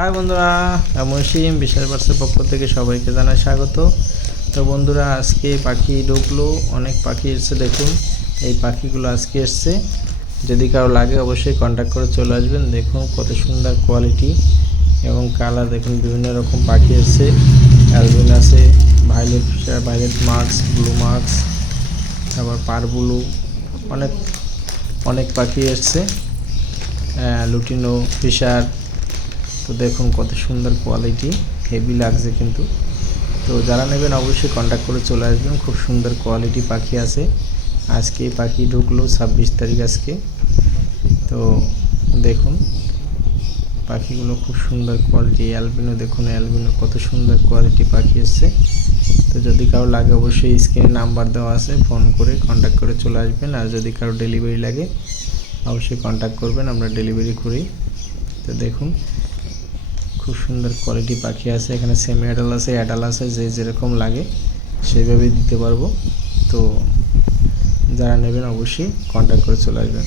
High বন্ধুরা, মসিম বিশাল বার্সের পক্ষ থেকে সবাইকে জানাই স্বাগত। তো বন্ধুরা, আজকে পাখি ঢুকলো, অনেক পাখি এসছে। দেখুন এই পাখিগুলো আজকে এসছে। যদি কারো লাগে অবশ্যই কন্ট্যাক্ট করে চলে আসবেন। দেখুন কত সুন্দর কোয়ালিটি এবং কালার। দেখুন বিভিন্ন রকম পাখি এসছে। অ্যালবিন আছে, ভায়োলেট মার্কস, ব্লু মার্কস, তারপর পারবুলু, অনেক অনেক পাখি এসছে। Lutino, Fischer. তো দেখুন কত সুন্দর কোয়ালিটি, হেভি লাগছে কিন্তু। তো যারা নেবেন অবশ্যই কন্ট্যাক্ট করে চলে আসবেন। খুব সুন্দর কোয়ালিটি পাখি আছে। আজকে পাখি ঢুকলো 26 তারিখ আজকে। তো দেখুন পাখিগুলো খুব সুন্দর কোয়ালিটি। অ্যালবিনো দেখুন, অ্যালবিনো কত সুন্দর কোয়ালিটি পাখি এসছে। তো যদি কারো লাগে অবশ্যই স্ক্রিনে নাম্বার দেওয়া আছে, ফোন করে কন্ট্যাক্ট করে চলে আসবেন। আর যদি কারো ডেলিভারি লাগে অবশ্যই কন্ট্যাক্ট করবেন, আমরা ডেলিভারি করি। তো দেখুন খুব সুন্দর কোয়ালিটি পাখি আছে এখানে। সেমি অ্যাডাল আছে, অ্যাডাল আছে, যে যেরকম লাগে সেইভাবেই দিতে পারবো। তো যারা নেবেন অবশ্যই কন্ট্যাক্ট করে চলে আসবেন।